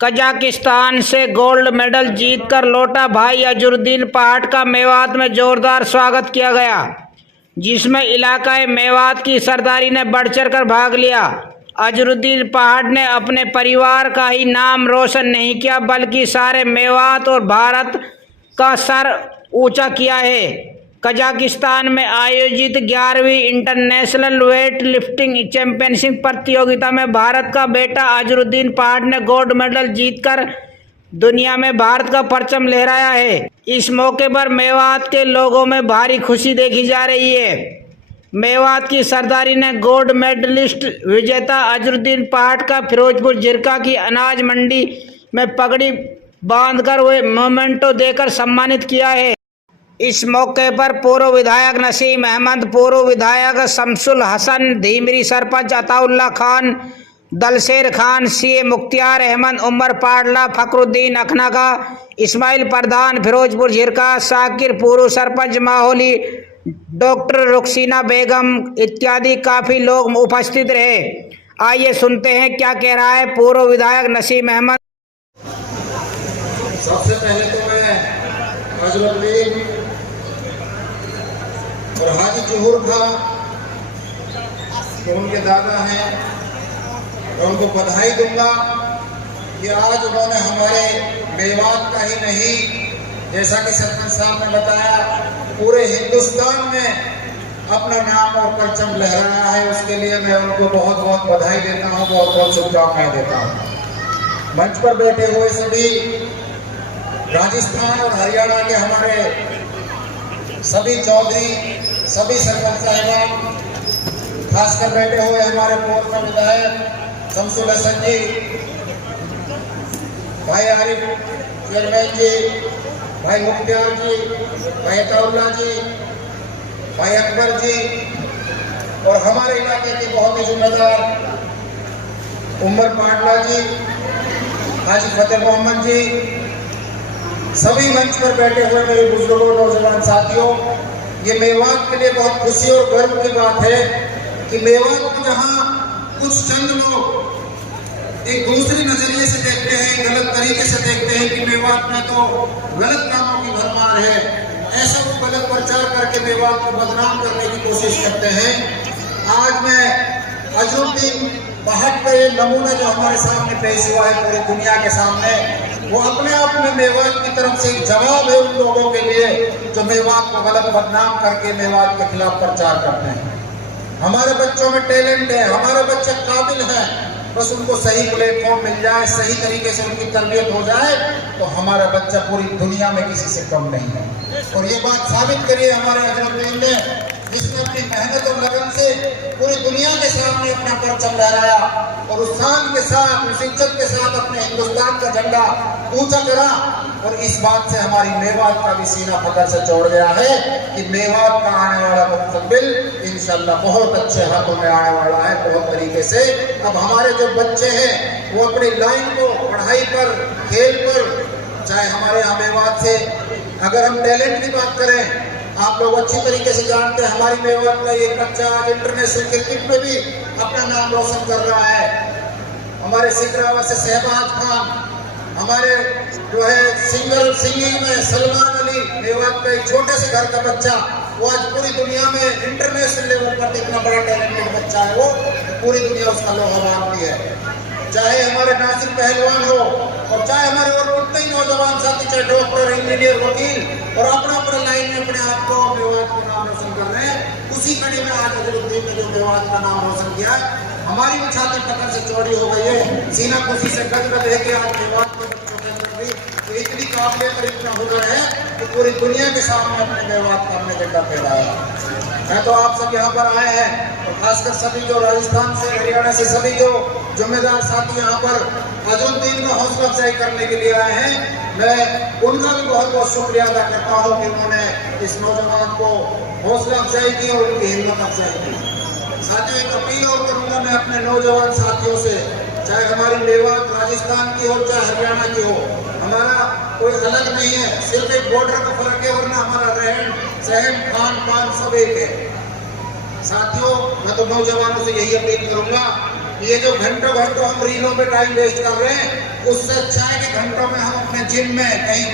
Kazakhstan से gold medal जीतकर लौटा भाई अजरुद्दीन पहाड़ का मेवात में जोरदार स्वागत किया गया, जिसमें इलाकाए मेवात की सरदारी ने बढ़ चढ़ कर भाग लिया। अजरुद्दीन पहाड़ ने अपने परिवार का ही नाम रोशन नहीं किया, बल्कि सारे मेवात और भारत का सर ऊंचा किया है। कजाकिस्तान में आयोजित 11वीं इंटरनेशनल वेट लिफ्टिंग चैंपियनशिप प्रतियोगिता में भारत का बेटा अजरुद्दीन पहाड़ ने गोल्ड मेडल जीतकर दुनिया में भारत का परचम लहराया है। इस मौके पर मेवात के लोगों में भारी खुशी देखी जा रही है। मेवात की सरदारी ने गोल्ड मेडलिस्ट विजेता अजरुद्दीन पहाड़ का फिरोजपुर झिरका की अनाज मंडी में पगड़ी बांधकर वे मोमेंटो देकर सम्मानित किया है। इस मौके पर पूर्व विधायक नसीम अहमद, पूर्व विधायक शमसुल हसन धीमरी, सरपंच अताउल्ला खान, दलशेर खान, सीए मुख्तियार अहमद, उमर पाडला, फखरुद्दीन अखनाका, इस्माइल प्रधान फिरोजपुर झिरका, शाकिर पूर्व सरपंच माहौली, डॉक्टर रुखसीना बेगम इत्यादि काफी लोग उपस्थित रहे। आइए सुनते हैं क्या कह रहा है पूर्व विधायक नसीम अहमद। सबसे पहले तो मैं अजरुद्दीन और हाजी जहूर खां जो उनके दादा हैं, और उनको बधाई दूंगा कि आज उन्होंने हमारे मेवात का ही नहीं, जैसा कि सरपंच साहब ने बताया, पूरे हिंदुस्तान में अपना नाम और परचम लहराया है। उसके लिए मैं उनको बहुत बहुत बधाई देता हूँ, बहुत बहुत शुभकामनाएं देता हूँ। मंच पर बैठे हुए सभी राजस्थान और हरियाणा के हमारे सभी चौधरी, सभी सरपंच साहिबान, खासकर बैठे हुए हमारे पूर्व विधायक शमसुल हसन जी, भाई आरिफ चेयरमैन जी, भाई मुख्तियार जी, भाई अताउल्ला जी, भाई अकबर जी, और हमारे इलाके के बहुत ही जिम्मेदार उमर पाडला जी, हाजी फतेह मोहम्मद जी, सभी मंच पर बैठे हुए मेरे बुजुर्गों, नौजवान साथियों, ये मेवात के लिए बहुत खुशी और गर्व की बात है कि मेवात को जहां कुछ चंद लोग एक दूसरी नजरिए से देखते हैं, गलत तरीके से देखते हैं कि मेवात में तो गलत कामों की भरमार है, ऐसा वो गलत प्रचार करके मेवात को बदनाम करने की कोशिश करते हैं। आज मैं अजरुद्दीन पहाड़ का ये नमूना जो हमारे सामने पेश हुआ है पूरी दुनिया के सामने, वो अपने आप में मेवात की तरफ से एक जवाब है उन लोगों के लिए जो मेवात को गलत बदनाम करके मेवात के खिलाफ प्रचार करते हैं। हमारे बच्चों में टैलेंट है, हमारे बच्चे काबिल हैं, बस उनको सही प्लेटफॉर्म मिल जाए, सही तरीके से उनकी तरबियत हो जाए तो हमारा बच्चा पूरी दुनिया में किसी से कम नहीं है। और ये बात साबित करिए हमारे अजरुद्दीन ने, जिसने अपनी मेहनत और लगन से पूरी दुनिया के सामने अपना परचम लहराया और उस शान के साथ, उस इज्जत के साथ अपने हिंदुस्तान का झंडा ऊंचा करा। और इस बात से हमारी मेवात का भी सीना फकर से चौड़ गया है कि मेवात का आने वाला मुस्तकबिल इंशाअल्लाह बहुत अच्छे हाथों में आने वाला है, बहुत तरीके से। अब हमारे जो बच्चे हैं वो अपनी लाइन को पढ़ाई पर, खेल पर, चाहे हमारे यहाँ मेवात से अगर हम टैलेंट की बात करें, आप लोग अच्छी तरीके से जानते हैं हमारी मेवात का एक बच्चा आज इंटरनेशनल क्रिकेट में भी अपना नाम रोशन कर रहा है। हमारे सिकरावा से शहबाज खान, हमारे जो है सिंगिंग में सलमान अली, मेवात का एक छोटे से घर का बच्चा, वो आज पूरी दुनिया में इंटरनेशनल लेवल पर इतना बड़ा टैलेंटेड बच्चा है, वो पूरी दुनिया उसका लोहा मानती है। चाहे हमारे नासिर पहलवान हो और चाहे हमारे और कितने ही नौजवान साथी, चाहे डॉक्टर, इंजीनियर, वकील, और अपना अपना लाइन में अपने आप को मेवात का नाम रोशन कर रहे हैं। उसी कड़ी में आज अजरुद्दीन ने जो मेवात का नाम रोशन किया, हमारी भी छाती पकड़ से चौड़ी हो गई है, सीना खुशी से गदगद है कि आज मेवात के बच्चों के अंदर भी तो इतनी काबिलियत और इतना हुनर है कि पूरी दुनिया के सामने अपने मेवात का हमने झंडा फहराया है। तो आप सब यहाँ पर आए हैं, और खासकर सभी जो राजस्थान से, हरियाणा से सभी जो जिम्मेदार साथी यहाँ पर अजरुद्दीन को हौसला अफजाई करने के लिए आए हैं, मैं उनका भी बहुत बहुत शुक्रिया अदा करता हूँ कि उन्होंने इस नौजवान को हौसला अफजाई की और उनकी हिम्मत अफजाई की। साथियों, एक अपील और करूँगा मैं अपने नौजवान साथियों से, चाहे हमारी मेवात राजस्थान की हो चाहे हरियाणा की हो, हमारा कोई अलग नहीं है, सिर्फ एक बॉर्डर का फर्क है, वरना हमारा रहन सहन खान पान सब एक है। साथियों, मैं तो नौजवानों से यही अपील करूंगा, ये जो घंटों घंटों हम रीलों पे टाइम वेस्ट कर रहे हैं, उससे अच्छा है कि घंटों में हम अपने जिम में, कहीं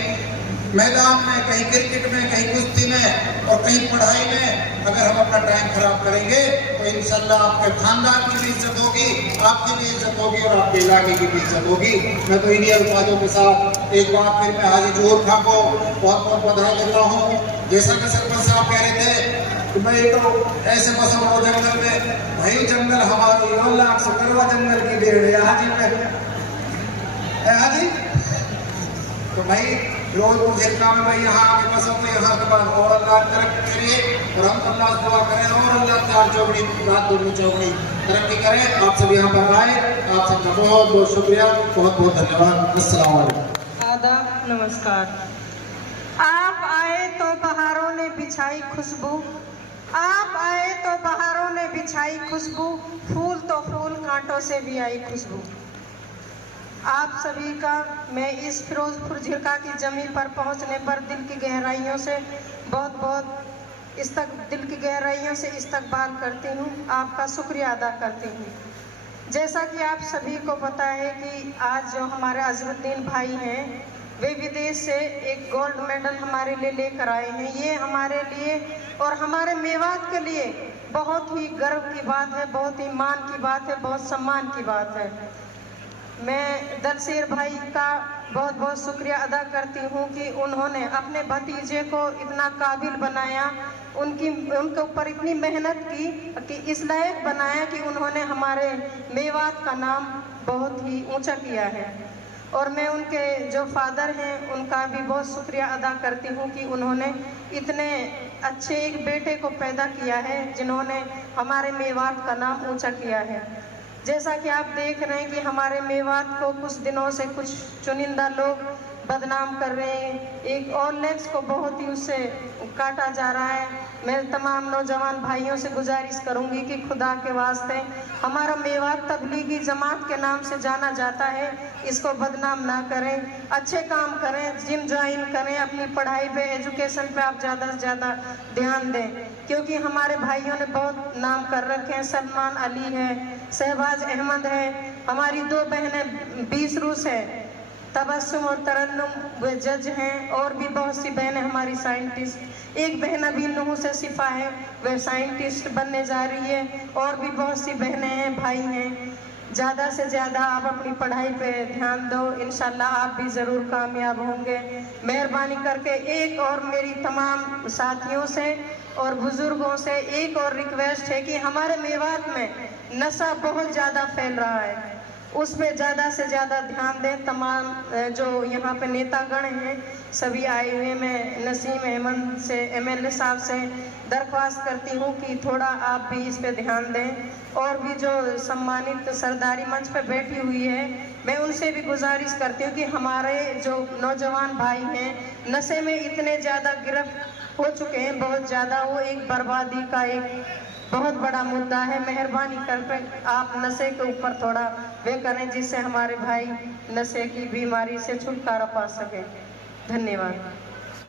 मैदान में, कहीं क्रिकेट में, कहीं कुश्ती में और कहीं पढ़ाई में अगर हम अपना टाइम खराब करेंगे तो इंशाल्लाह आपके खानदान की भी इज्जत होगी, आपकी भी इज्जत होगी और आपके इलाके की भी इज्जत होगी। मैं तो इन्हीं अल्फाजों के साथ एक बार फिर मैं हाजी जोहर खां को बहुत बहुत बधाई देता हूँ। जैसा कि सरपंच साहब कह रहे थे कि मैं तो ऐसे बसा हुआ जंगल में, भाई जंगल हमारी 1 लाख से करवा जंगल की डेढ़ है हाजी में, हाजी। तो भाई रोज मुझे काम में यहाँ आके बसा तो यहाँ के बाद और अल्लाह तरक्की करिए और हम अल्लाह से दुआ करें और अल्लाह 4 चौकड़ी रात 2 चौकड़ी तरक्की करें। आप सब यहाँ पर आए, आप सबका बहुत बहुत शुक्रिया, बहुत बहुत धन्यवाद। अस्सलाम वालेकुम। आदाब, नमस्कार। आप आए तो बहारों ने बिछाई खुशबू, आप आए तो बहारों ने बिछाई खुशबू, फूल तो फूल कांटों से भी आई खुशबू। आप सभी का मैं इस फिरोजपुर झिरका की जमीन पर पहुंचने पर दिल की गहराइयों से बहुत बहुत दिल की गहराइयों से इस्तकबाल करती हूं, आपका शुक्रिया अदा करती हूं। जैसा कि आप सभी को पता है कि आज जो हमारे अजरुद्दीन भाई हैं वे विदेश से एक गोल्ड मेडल हमारे लिए लेकर आए हैं। ये हमारे लिए और हमारे मेवात के लिए बहुत ही गर्व की बात है, बहुत ही मान की बात है, बहुत सम्मान की बात है। मैं दलसेर भाई का बहुत बहुत शुक्रिया अदा करती हूँ कि उन्होंने अपने भतीजे को इतना काबिल बनाया, उनके ऊपर इतनी मेहनत की कि इस लायक बनाया कि उन्होंने हमारे मेवात का नाम बहुत ही ऊंचा किया है। और मैं उनके जो फादर हैं उनका भी बहुत शुक्रिया अदा करती हूँ कि उन्होंने इतने अच्छे एक बेटे को पैदा किया है जिन्होंने हमारे मेवात का नाम ऊंचा किया है। जैसा कि आप देख रहे हैं कि हमारे मेवात को कुछ दिनों से कुछ चुनिंदा लोग बदनाम कर रहे हैं, एक और लेग्स को बहुत ही उससे काटा जा रहा है। मैं तमाम नौजवान भाइयों से गुजारिश करूंगी कि खुदा के वास्ते हमारा मेवात तबलीगी जमात के नाम से जाना जाता है, इसको बदनाम ना करें, अच्छे काम करें, जिम ज्वाइन करें, अपनी पढ़ाई पे, एजुकेशन पे आप ज़्यादा से ज़्यादा ध्यान दें, क्योंकि हमारे भाइयों ने बहुत नाम कर रखे हैं। सलमान अली है, शहबाज अहमद है, हमारी 2 बहनें 20 रूस है, तबस्सुम और तरन्नुम वे जज हैं, और भी बहुत सी बहनें हमारी साइंटिस्ट, एक बहन अभी नूह से सिफा है, वह साइंटिस्ट बनने जा रही है, और भी बहुत सी बहनें हैं, भाई हैं। ज़्यादा से ज़्यादा आप अपनी पढ़ाई पे ध्यान दो, इंशाल्लाह आप भी ज़रूर कामयाब होंगे। मेहरबानी करके एक और मेरी तमाम साथियों से और बुज़ुर्गों से एक और रिक्वेस्ट है कि हमारे मेवात में नशा बहुत ज़्यादा फैल रहा है, उस पर ज़्यादा से ज़्यादा ध्यान दें। तमाम जो यहाँ पे नेतागण हैं सभी आए हुए, मैं नसीम अहमद से, MLA साहब से दरख्वास्त करती हूँ कि थोड़ा आप भी इस पे ध्यान दें। और भी जो सम्मानित सरदारी मंच पे बैठी हुई है, मैं उनसे भी गुजारिश करती हूँ कि हमारे जो नौजवान भाई हैं नशे में इतने ज़्यादा गिरफ्त हो चुके हैं, बहुत ज़्यादा, वो एक बर्बादी का एक बहुत बड़ा मुद्दा है। मेहरबानी करके आप नशे के ऊपर थोड़ा वे करें जिससे हमारे भाई नशे की बीमारी से छुटकारा पा सकें। धन्यवाद।